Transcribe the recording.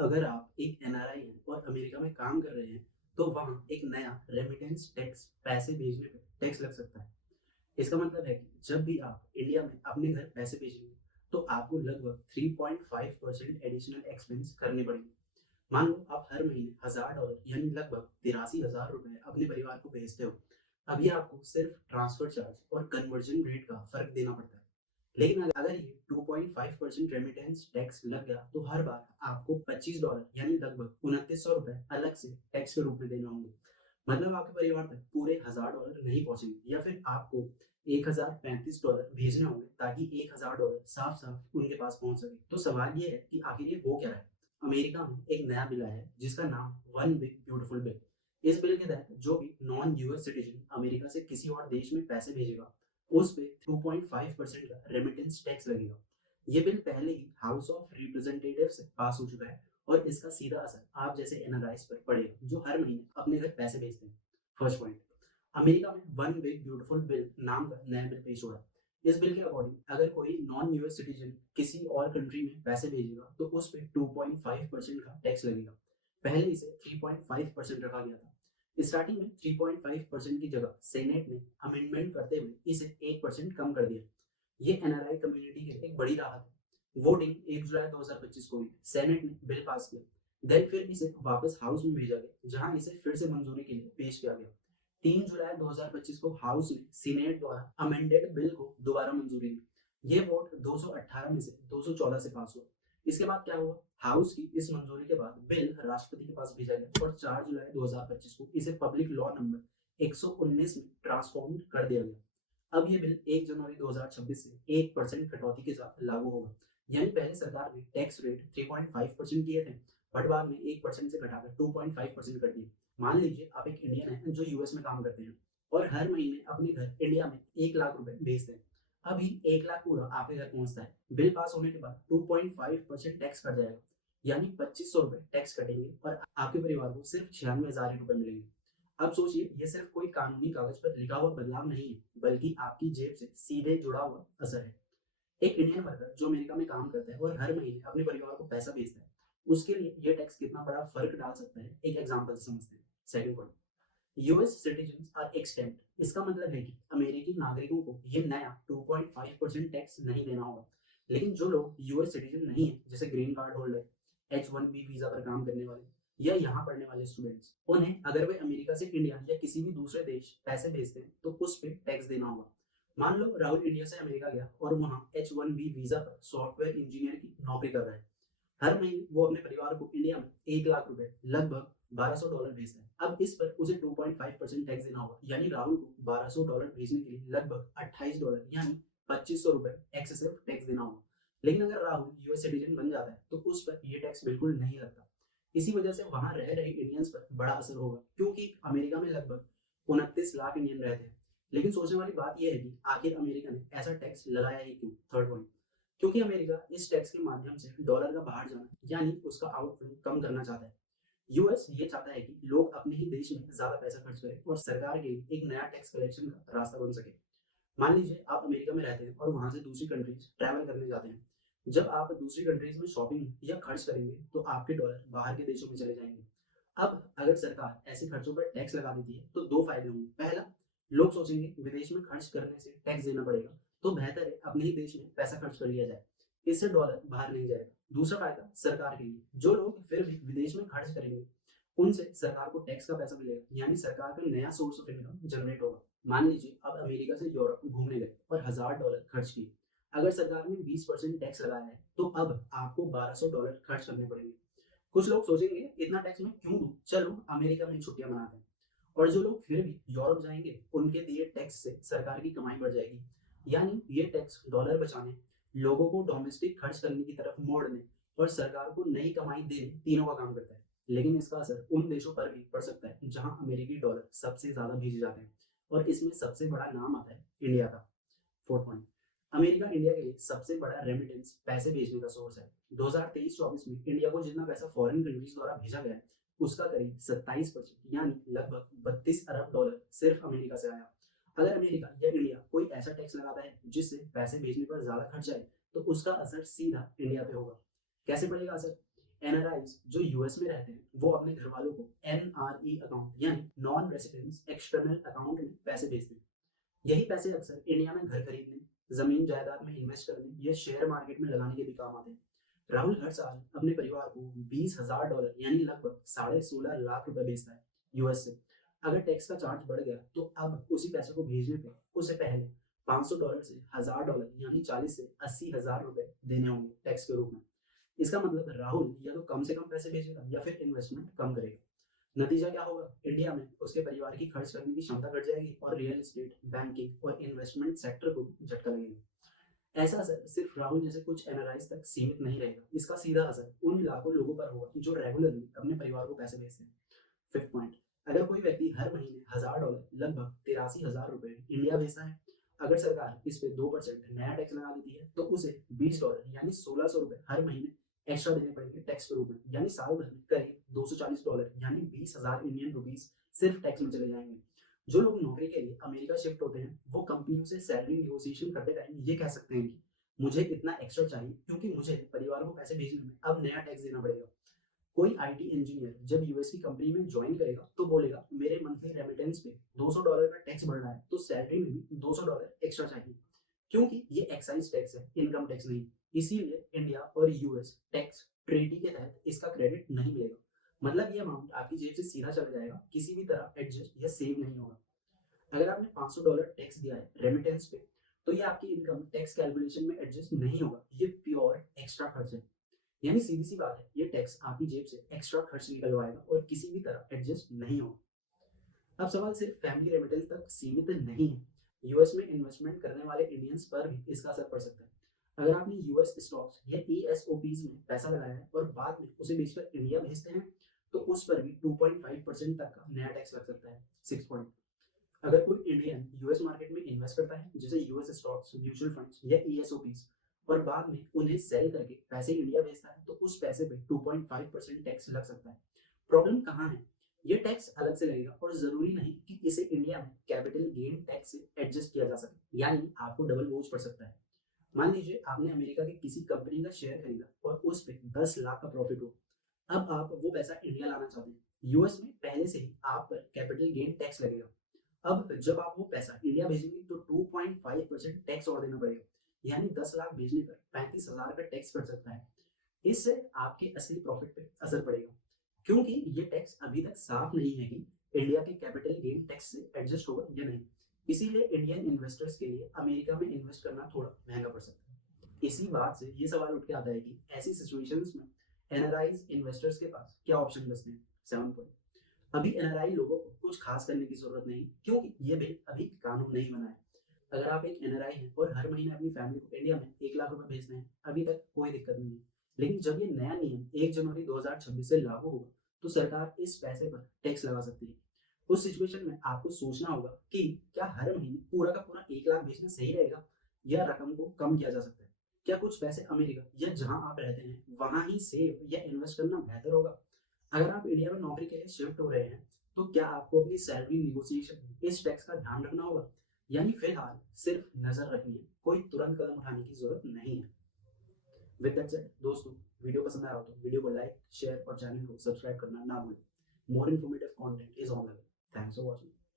अगर आप एक एनआरआई हैं और अमेरिका में काम कर रहे हैं, तो वहाँ एक नया रेमिटेंस टैक्स पैसे भेजने पे टैक्स लग सकता है। इसका मतलब है कि जब भी आप इंडिया में अपने घर पैसे भेजेंगे, तो आपको लगभग 3.5% एडिशनल एक्सपेंस करने पड़ेंगे। मान लो आप हर महीने $1000 यानी लगभग 83,000 रुपए अपने परिवार को भेजते हो। अभी आपको सिर्फ ट्रांसफर चार्ज और कन्वर्जन रेट का फर्क देना पड़ता है। लेकिन अगर ये 2.5% रेमिटेंस टैक्स लग गया, तो हर बार आपको $25 यानी लगभग 2900 रुपए अलग से टैक्स के रूप में देने होंगे। मतलब आपके परिवार तक पूरे $1000 नहीं पहुंचेंगे, या फिर आपको $1035 भेजने होंगे ताकि $1000 साफ साफ उनके पास पहुंच सके। तो सवाल ये है कि आखिर ये हो क्या रहा है। अमेरिका में एक नया बिल आया है जिसका नाम वन बिग ब्यूटीफुल बिल। इस बिल के तहत जो भी नॉन यूएस सिटीजन अमेरिका से किसी और देश में पैसे भेजेगा, उस पे 2.5% का रेमिटेंस टैक्स लगेगा। ये बिल पहले ही हाउस ऑफ रिप्रेजेंटेटिव से पास हो चुका है, और इसका सीधा असर आप जैसे एनआरआईज पर पड़ेगा जो हर महीने अपने घर पैसे भेजते हैं। फर्स्ट पॉइंट, अमेरिका में वन बिग ब्यूटीफुल बिल नाम का नया बिल पेश हुआ है। इस बिल के अकॉर्डिंग अगर कोई नॉन यूएस सिटीजन किसी और कंट्री में पैसे भेजेगा, तो उस पे 2.5% का टैक्स लगेगा। पहले इसे 3.5% रखा गया था। स्टार्टिंग में 3.5% की जगह सेनेट ने अमेंडमेंट करते हुए इसे 1% कम कर दिया। ये एनआरआई कम्युनिटी के लिए एक बड़ी राहत है। वोटिंग 1 जुलाई 2025 को हुई, सेनेट ने बिल पास किया। देन फिर इसे वापस हाउस में भेजा गया, जहां इसे फिर से मंजूरी के लिए पेश किया गया। 3 जुलाई 2025 को हाउस ने सीनेट द्वारा अमेंडेड बिल को दोबारा मंजूरी दी। ये वोट 218 में से 214 से पास हुआ। इसके बाद क्या हुआ, हाउस की इस मंजूरी के बाद बिल राष्ट्रपति के पास भेजा गया और 4 जुलाई 2025 को इसे पब्लिक लॉ नंबर 119 में ट्रांसफॉर्म कर दिया गया। अब ये बिल 1 जनवरी 2026 से 1% कटौती के साथ लागू होगा। यानी पहले सरकार ने टैक्स रेट 3.5% किए थे, बट बाद में 1% से घटाकर 2.5% कर दिए। मान लीजिए आप एक इंडियन है जो यूएस में काम करते हैं और हर महीने अपने घर इंडिया में 1 लाख रुपए भेजते हैं। अभी 1 लाख पूरा आपके घर पहुंचता है। बिल पास होने के बाद 2.5% टैक्स कट जाएगा, यानी 2500 रुपए टैक्स कटेंगे और आपके परिवार को सिर्फ 96,000 रुपए मिलेंगे। अब सोचिए, ये सिर्फ कोई कानूनी कागज पर लिखा हुआ बदलाव नहीं है, बल्कि आपकी जेब से सीधे जुड़ा हुआ असर है। एक इंडियन वर्कर जो अमेरिका में काम करता है और हर महीने अपने परिवार को पैसा भेजता है, उसके लिए ये टैक्स कितना बड़ा फर्क डाल सकता है, एक एग्जांपल से समझते हैं। Second point, US citizens are exempt. इसका मतलब है कि अमेरिकी नागरिकों को ये नया 2.5% टैक्स नहीं देना होगा। लेकिन जो लोग यूएस सिटीजन नहीं है, जैसे green card holder, H1B visa पर काम करने वाले या यहाँ पढ़ने वाले स्टूडेंट्स, उन्हें अगर वे अमेरिका से इंडिया या किसी भी दूसरे देश पैसे भेजते हैं, तो उस पर टैक्स देना होगा। मान लो राहुल इंडिया से अमेरिका गया और वहाँ H1B वीजा पर सॉफ्टवेयर इंजीनियर की नौकरी कर रहा है। हर महीने वो अपने परिवार को इंडिया में 1 लाख रुपए लगभग $1200 भेजता है। अब इस पर उसे 2.5% टैक्स देना होगा, यानी राहुल को $1200 भेजने के लिए लगभग $28 यानी ₹2500 एक्सेसिव टैक्स देना होगा। लेकिन अगर राहुल यूएस सिटीजन बन जाता है, तो उस पर ये टैक्स बिल्कुल नहीं लगता। इसी वजह से वहां रह रहे इंडियंस पर बड़ा असर होगा, क्योंकि अमेरिका में लगभग 29 लाख इंडियन रहते हैं। लेकिन सोचने वाली बात यह है कि आखिर अमेरिका ने ऐसा टैक्स लगाया ही क्यों। थर्ड पॉइंट, क्योंकि अमेरिका इस टैक्स के माध्यम से डॉलर का बाहर जाना यानी उसका आउटफ्लो कम करना चाहता है। यूएस ये चाहता है कि लोग अपने ही देश में ज्यादा पैसा खर्च करें और सरकार के लिए एक नया टैक्स कलेक्शन का रास्ता बन सके। मान लीजिए आप अमेरिका में रहते हैं और वहां से दूसरी कंट्रीज ट्रैवल करने जाते हैं। जब आप दूसरी कंट्रीज में शॉपिंग या खर्च करेंगे, तो आपके डॉलर बाहर के देशों में चले जाएंगे। अब अगर सरकार ऐसे खर्चों पर टैक्स लगा देती है, तो दो फायदे होंगे। पहला, लोग सोचेंगे विदेश में खर्च करने से टैक्स देना पड़ेगा, तो बेहतर है अपने ही देश में पैसा खर्च कर लिया जाए, इससे डॉलर बाहर नहीं जाएगा। दूसरा फायदा सरकार के लिए, जो लोग फिर भी विदेश में खर्च करेंगे, उनसे सरकार को टैक्स का पैसा मिलेगा, यानी सरकार का नया सोर्स ऑफ इनकम जनरेट होगा। मान लीजिए आप अमेरिका से यूरोप घूमने गए और $1000 खर्च किए। अगर सरकार ने 20% टैक्स लगाया है, तो अब आपको $1200 खर्च करने पड़ेंगे। कुछ लोग सोचेंगे इतना टैक्स मैं क्यों दूं, चलो अमेरिका में छुट्टियां मनाते हैं। और जो लोग फिर भी यूरोप जाएंगे, उनके दिए टैक्स से सरकार की कमाई बढ़ जाएगी। यानी ये टैक्स डॉलर बचाने, लोगों को डोमेस्टिक खर्च करने की तरफ मोड़ने और सरकार को नई कमाई देने, तीनों का काम करता है। लेकिन इसका असर उन देशों पर भी पड़ सकता है जहां अमेरिकी डॉलर सबसे ज्यादा भेजे जाते हैं, और इसमें सबसे बड़ा नाम आता है इंडिया का। फोर्थ पॉइंट, अमेरिका इंडिया के लिए सबसे बड़ा रेमिटेंस पैसे भेजने का सोर्स है। 2023-24 में इंडिया को जितना पैसा फॉरेन कंट्रीज द्वारा भेजा गया है, उसका करीब 27% यानी लगभग $32 अरब सिर्फ अमेरिका से आया। अगर अमेरिका या इंडिया कोई ऐसा टैक्स लगाता है जिससे पैसे भेजने पर ज्यादा खर्च आए, तो उसका असर सीधा इंडिया पे होगा। कैसे पड़ेगा असर? एनआरआईज जो यूएस में रहते हैं वो अपने घर वालों को एनआरई अकाउंट यानी नॉन रेसिडेंस एक्सटर्नल अकाउंट में पैसे भेजते हैं। यही पैसे अक्सर इंडिया में घर खरीदने, जमीन जायदाद में इन्वेस्ट करने या शेयर मार्केट में लगाने के भी काम आते हैं। राहुल हर साल अपने परिवार को $20,000 यानी लगभग 16.5 लाख रुपए भेजता है यूएस से। अगर टैक्स का चार्ज बढ़ गया तो अब उसी पैसे को भेजने पे उसे पहले $500 से $1,000 यानी 40 से 80,000 रुपए देने होंगे टैक्स के रूप में। इसका मतलब राहुल या तो कम से कम पैसे भेजेगा या फिर इन्वेस्टमेंट कम करेगा। नतीजा क्या होगा? इंडिया में उसके परिवार की खर्च करने की क्षमता घट जाएगी और रियल एस्टेट, बैंकिंग और इन्वेस्टमेंट सेक्टर को भी झटका लगेगा। ऐसा असर सिर्फ राहुल जैसे कुछ एनआरआईज तक सीमित नहीं रहेगा, इसका सीधा असर उन लाखों लोगों पर होगा जो रेगुलरली अपने परिवार को पैसे भेजते हैं। फिफ्थ पॉइंट, अगर कोई व्यक्ति हर महीने $1,000 लगभग 83,000 रुपए इंडिया भेजता है, अगर सरकार इस पे 2% नया टैक्स लगा देती है तो उसे $20 यानी 1,600 रुपए हर महीने एक्स्ट्रा देने पड़ेंगे टैक्स के रूप में, यानी साल भर में करीब $240 यानी 20,000 इंडियन रुपीज सिर्फ टैक्स में चले जाएंगे। जो लोग नौकरी के लिए अमेरिका शिफ्ट होते हैं वो कंपनियों से सैलरी निगोशिएशन करते टाइम ये कह सकते हैं कि मुझे इतना एक्स्ट्रा चाहिए क्योंकि मुझे परिवार को पैसे भेजने में अब नया टैक्स देना पड़ेगा। कोई आईटी इंजीनियर जब यूएस की कंपनी में ज्वाइन करेगा तो बोलेगा मेरे मंथली रेमिटेंस पे $200 का टैक्स बढ़ रहा है तो सैलरी में भी $200 एक्स्ट्रा चाहिए, क्योंकि ये एक्साइज टैक्स है, इनकम टैक्स नहीं। इसीलिए इंडिया और यूएस टैक्स ट्रेटी के तहत इसका क्रेडिट नहीं मिलेगा। मतलब ये अमाउंट आपकी जेब से सीधा चला जाएगा, किसी भी तरह एडजस्ट या सेव नहीं होगा। अगर आपने $500 टैक्स दिया है रेमिटेंस पे तो ये आपकी इनकम टैक्स कैलकुलेशन में एडजस्ट नहीं होगा, ये प्योर एक्स्ट्रा खर्च है। यानी सीधी सी बात है, ये टैक्स आपकी जेब से एक्स्ट्रा खर्च निकलवाएगा और किसी भी तरह एडजस्ट नहीं होगा। अब सवाल सिर्फ फैमिली रेमिटेंस तक सीमित नहीं है, यूएस में इन्वेस्टमेंट करने वाले इंडियंस पर भी इसका असर पड़ सकता है। अगर आपने यूएस स्टॉक्स या ईएसओपीज में पैसा लगाया है और बाद में उसे बेचकर इंडिया भेजते हैं तो उस पर भी 2.5% तक का नया टैक्स लग सकता है। 6 पॉइंट, अगर कोई इंडियन यूएस मार्केट में इन्वेस्ट करता है जैसे यूएस स्टॉक्स, म्यूचुअल फंड्स या ईएसओपीज और बाद में उन्हें सेल करके पैसे इंडिया भेजता है तो उस पैसे पे 2.5% टैक्स लग सकता है। प्रॉब्लम कहाँ है? ये टैक्स अलग से लगेगा और जरूरी नहीं कि इसे इंडिया में कैपिटल गेन टैक्स से एडजस्ट किया जा सके, यानी आपको डबल बोझ पड़ सकता है। मान लीजिए आपने अमेरिका की किसी कंपनी का शेयर खरीदा और उस पे 10 लाख का प्रॉफिट हो। अब आप वो पैसा इंडिया लाना चाहते हैं, यूएस में पहले से ही आप पर कैपिटल गेन टैक्स लगेगा। अब जब आप वो पैसा इंडिया भेजेंगे तो 2.5% टैक्स और देना पड़ेगा, यानी 10 लाख भेजने पर 35,000 का टैक्स पड़ सकता है। इससे आपके असली प्रॉफिट पे असर पड़ेगा, क्योंकि ये टैक्स अभी तक साफ नहीं है कि इंडिया के कैपिटल गेन टैक्स से एडजस्ट होगा या नहीं। इसीलिए इंडियन इन्वेस्टर्स के लिए अमेरिका में इन्वेस्ट करना थोड़ा महंगा पड़ सकता है। इसी बात से ये सवाल उठ के आता है कि ऐसी सिचुएशंस में एनआरआईज इन्वेस्टर्स के पास क्या ऑप्शन बचते हैं। 7 पॉइंट, अभी एनआरआई लोगों को कुछ खास करने की जरूरत नहीं, क्योंकि ये बिल अभी कानून नहीं बना है। अगर आप एक एनआरआई हैं और हर महीने अपनी फैमिली को इंडिया में 1 लाख रुपए भेजते हैं, अभी तक कोई दिक्कत नहीं है। लेकिन जब ये नया नियम 1 जनवरी 2026 से लागू होगा तो सरकार इस पैसे पर टैक्स लगा सकती है। उस सिचुएशन में आपको सोचना होगा कि क्या हर महीने पूरा का पूरा 1 लाख भेजना सही रहेगा या रकम को कम किया जा सकता है। क्या कुछ पैसे अमेरिका या जहां आप रहते हैं वहां ही सेव या इन्वेस्ट करना बेहतर होगा। अगर आप इंडिया में नौकरी के लिए शिफ्ट हो रहे हैं तो क्या आपको अपनी सैलरी निगोशिएशन में इस टैक्स का ध्यान रखना होगा, यानी फिलहाल सिर्फ नजर रखनी है, कोई तुरंत कदम उठाने की जरूरत नहीं है। विद दैट सेड दोस्तों, वीडियो पसंद आया हो तो वीडियो को लाइक, शेयर और चैनल को सब्सक्राइब करना ना भूलें। More informative content is on the way. Thanks for watching.